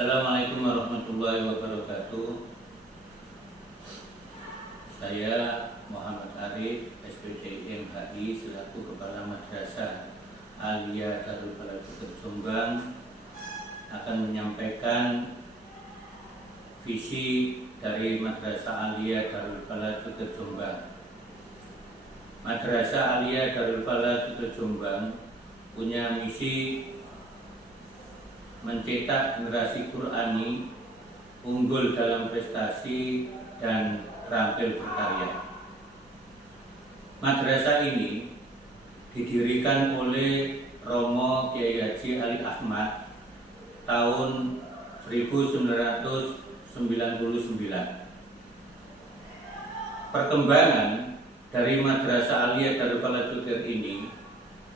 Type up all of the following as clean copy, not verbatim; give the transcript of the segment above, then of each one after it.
Assalamualaikum warahmatullahi wabarakatuh. Saya Muhammad Arif, SPT MHI selaku Kepala Madrasah Aliyah Darul Falah Cuger Jombang akan menyampaikan visi dari Madrasah Aliyah Darul Falah Cuger Jombang. Madrasah Aliyah Darul Falah Cuger Jombang punya misi mencetak generasi Qur'ani unggul dalam prestasi dan terampil berkarya. Madrasah ini didirikan oleh Romo Kiai Haji Ali Ahmad tahun 1999. Perkembangan dari Madrasah Aliyah Darul Falah Cuger ini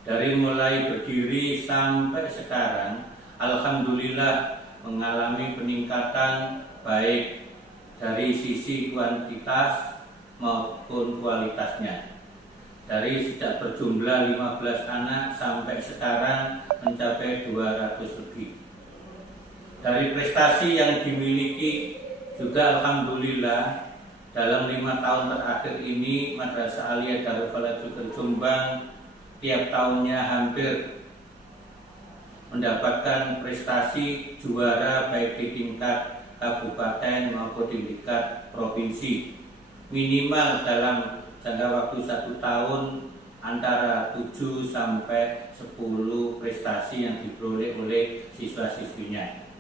dari mulai berdiri sampai sekarang alhamdulillah mengalami peningkatan baik dari sisi kuantitas maupun kualitasnya. Dari sejak berjumlah 15 anak sampai sekarang mencapai 200 lebih. Dari prestasi yang dimiliki juga alhamdulillah dalam 5 tahun terakhir ini Madrasah Aliyah Darul Falah Cuger Jombang tiap tahunnya hampir mendapatkan prestasi juara baik di tingkat kabupaten maupun di tingkat provinsi. Minimal dalam jangka waktu 1 tahun antara 7 sampai 10 prestasi yang diperoleh oleh siswa-siswinya.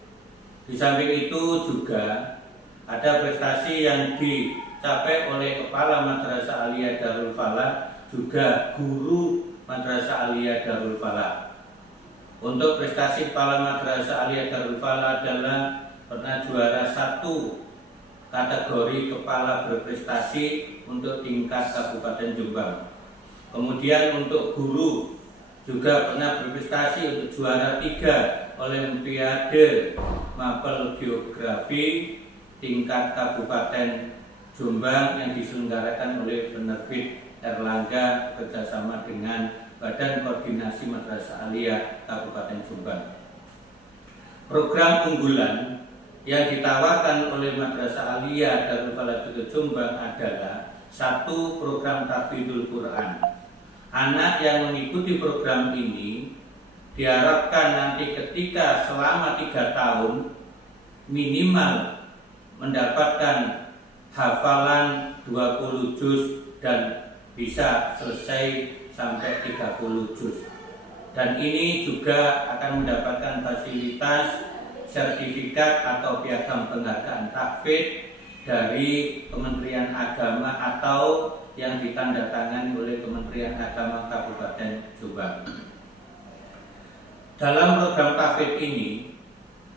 Di samping itu juga ada prestasi yang dicapai oleh Kepala Madrasah Aliyah Darul Falah, juga guru Madrasah Aliyah Darul Falah. Untuk prestasi Kepala Madrasah Aliyah Darul Falah adalah pernah juara 1 kategori kepala berprestasi untuk tingkat Kabupaten Jombang. Kemudian untuk guru juga pernah berprestasi untuk juara 3 Olimpiade Mapel Geografi tingkat Kabupaten Jombang yang diselenggarakan oleh penerbit Erlangga bekerjasama dengan Badan Koordinasi Madrasah Aliyah Kabupaten Jombang. Program unggulan yang ditawarkan oleh Madrasah Aliyah Darul Falah Cuger Jombang adalah 1. Program Tahfidzul Quran. Anak yang mengikuti program ini diharapkan nanti ketika selama 3 tahun minimal mendapatkan hafalan 20 juz dan bisa selesai sampai 30 juz. Dan ini juga akan mendapatkan fasilitas sertifikat atau piagam penghargaan tahfidz dari Kementerian Agama atau yang ditandatangani oleh Kementerian Agama Kabupaten Jombang. Dalam program tahfidz ini,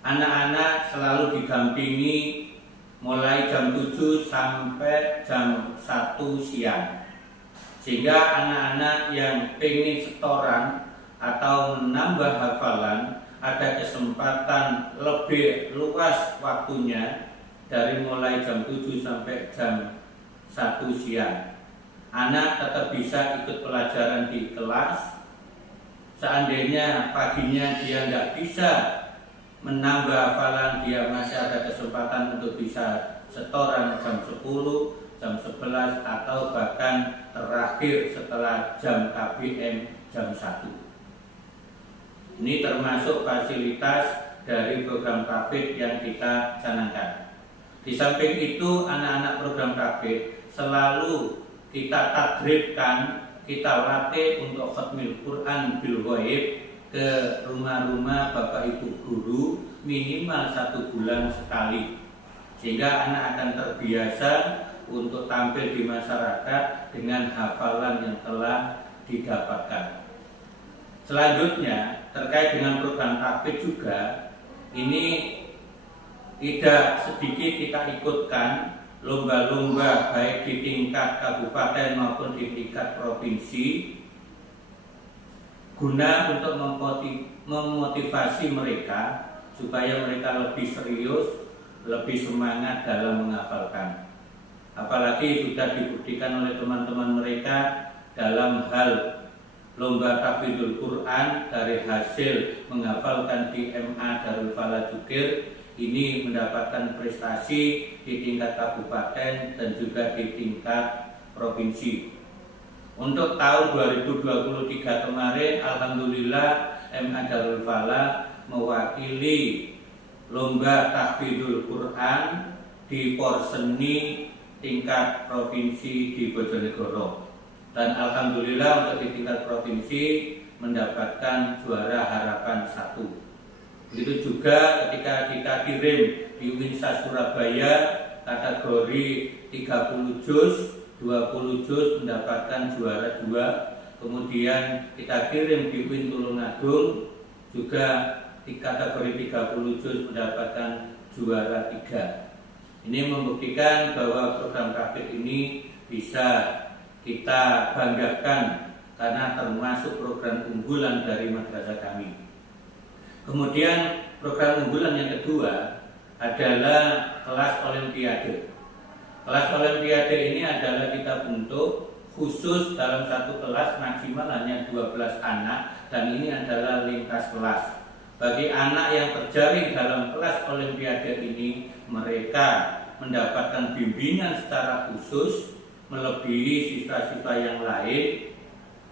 anak-anak selalu didampingi mulai jam 7 sampai jam 1 siang. Sehingga anak-anak yang ingin setoran atau menambah hafalan ada kesempatan lebih luas waktunya dari mulai jam 7 sampai jam 1 siang. Anak tetap bisa ikut pelajaran di kelas. Seandainya paginya dia tidak bisa menambah hafalan, dia masih ada kesempatan untuk bisa setoran jam 10, jam 11 atau bahkan terakhir setelah jam KBM jam 1. Ini termasuk fasilitas dari program tahfidz yang kita canangkan. Di samping itu anak-anak program tahfidz selalu kita tadribkan, kita latih untuk khatmil Quran bil ghaib ke rumah-rumah Bapak Ibu guru minimal 1 bulan sekali. Sehingga anak akan terbiasa untuk tampil di masyarakat dengan hafalan yang telah didapatkan. Selanjutnya terkait dengan program tahfidz juga ini tidak sedikit kita ikutkan lomba-lomba baik di tingkat kabupaten maupun di tingkat provinsi guna untuk memotivasi mereka supaya mereka lebih serius, lebih semangat dalam menghafalkan. Apalagi sudah dibuktikan oleh teman-teman mereka dalam hal lomba tahfidzul Quran dari hasil menghafalkan di MA Darul Falah Cuger ini mendapatkan prestasi di tingkat kabupaten dan juga di tingkat provinsi. Untuk tahun 2023 kemarin, alhamdulillah MA Darul Falah mewakili lomba tahfidzul Quran di Porseni tingkat provinsi di Bojonegoro. Dan alhamdulillah untuk di tingkat provinsi mendapatkan juara harapan 1. Begitu juga ketika kita kirim di Winsa Surabaya kategori 30 juz, 20 juz mendapatkan juara 2. Kemudian kita kirim di Win Tulungagung juga di kategori 30 juz mendapatkan juara 3. Ini membuktikan bahwa program tahfidz ini bisa kita banggakan karena termasuk program unggulan dari madrasah kami. Kemudian program unggulan yang kedua adalah kelas olimpiade. Kelas olimpiade ini adalah kita bentuk khusus dalam satu kelas maksimal hanya 12 anak, dan ini adalah lintas kelas. Bagi anak yang terjaring dalam kelas olimpiade ini, mereka mendapatkan bimbingan secara khusus melebihi siswa-siswa yang lain.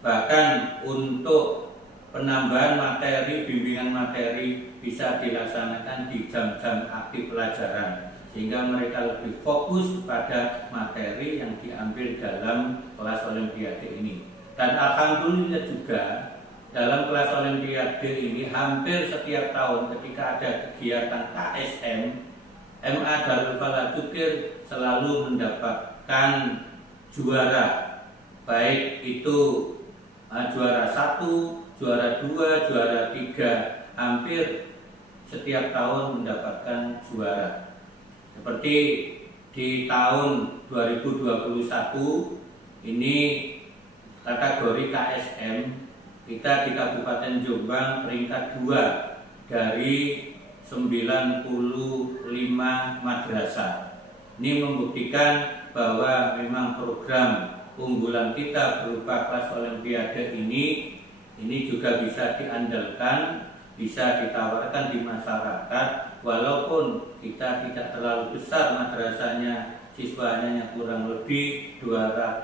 Bahkan untuk penambahan materi, bimbingan materi bisa dilaksanakan di jam-jam aktif pelajaran, sehingga mereka lebih fokus pada materi yang diambil dalam kelas olimpiade ini. Dan alhamdulillah juga dalam kelas olimpiade ini hampir setiap tahun ketika ada kegiatan KSM, MA Darul Falah Dzikir selalu mendapatkan juara, baik itu juara 1, juara 2, juara 3, hampir setiap tahun mendapatkan juara. Seperti di tahun 2021 ini kategori KSM kita di Kabupaten Jombang peringkat 2 dari 95 madrasah. Ini membuktikan bahwa memang program unggulan kita berupa kelas olimpiade ini juga bisa diandalkan, bisa ditawarkan di masyarakat, walaupun kita tidak terlalu besar madrasahnya, siswanya kurang lebih 200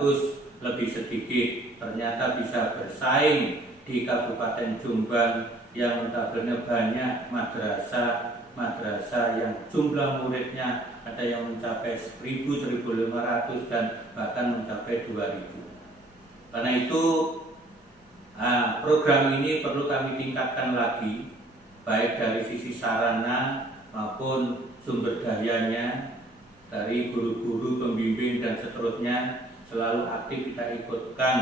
lebih sedikit, ternyata bisa bersaing di Kabupaten Jombang yang notabene banyak madrasah yang jumlah muridnya ada yang mencapai 1.000, 1.500 dan bahkan mencapai 2.000. Karena itu program ini perlu kami tingkatkan lagi, baik dari sisi sarana maupun sumber dayanya, dari guru-guru, pembimbing dan seterusnya selalu aktif kita ikutkan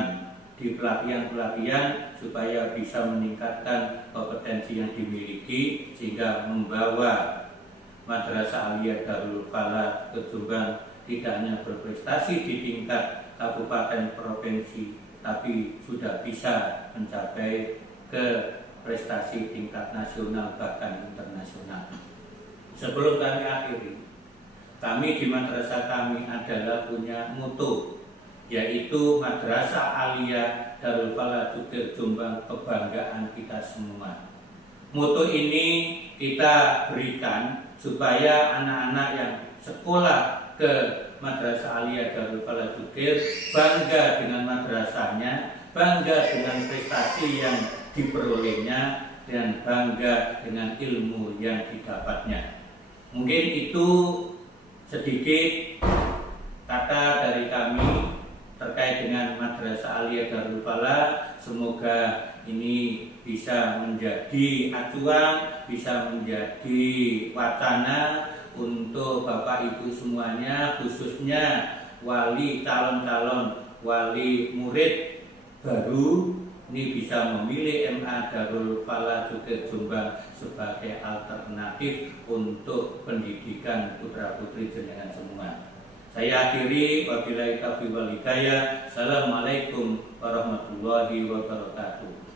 di pelatihan-pelatihan supaya bisa meningkatkan kompetensi yang dimiliki, sehingga membawa Madrasah Aliyah Darul Falah Jombang tidak hanya berprestasi di tingkat kabupaten provinsi, tapi sudah bisa mencapai ke prestasi tingkat nasional bahkan internasional. Sebelum kami akhiri, kami di madrasah kami adalah punya mutu, yaitu Madrasah Aliyah Darul Falah Jombang, kebanggaan kita semua. Mutu ini kita berikan supaya anak-anak yang sekolah ke Madrasah Aliyah Darul Falah bangga dengan madrasahnya, bangga dengan prestasi yang diperolehnya, dan bangga dengan ilmu yang didapatnya. Mungkin itu sedikit kata dari kami terkait dengan Madrasah Aliyah Darul Falah. Semoga ini bisa menjadi acuan, bisa menjadi wacana untuk Bapak Ibu semuanya, khususnya calon-calon wali murid baru, ini bisa memilih MA Darul Falah Jombang sebagai alternatif untuk pendidikan putra-putri jenengan semua. Saya akhiri, wabillahi taufiq wal hidayah. Assalamualaikum warahmatullahi wabarakatuh.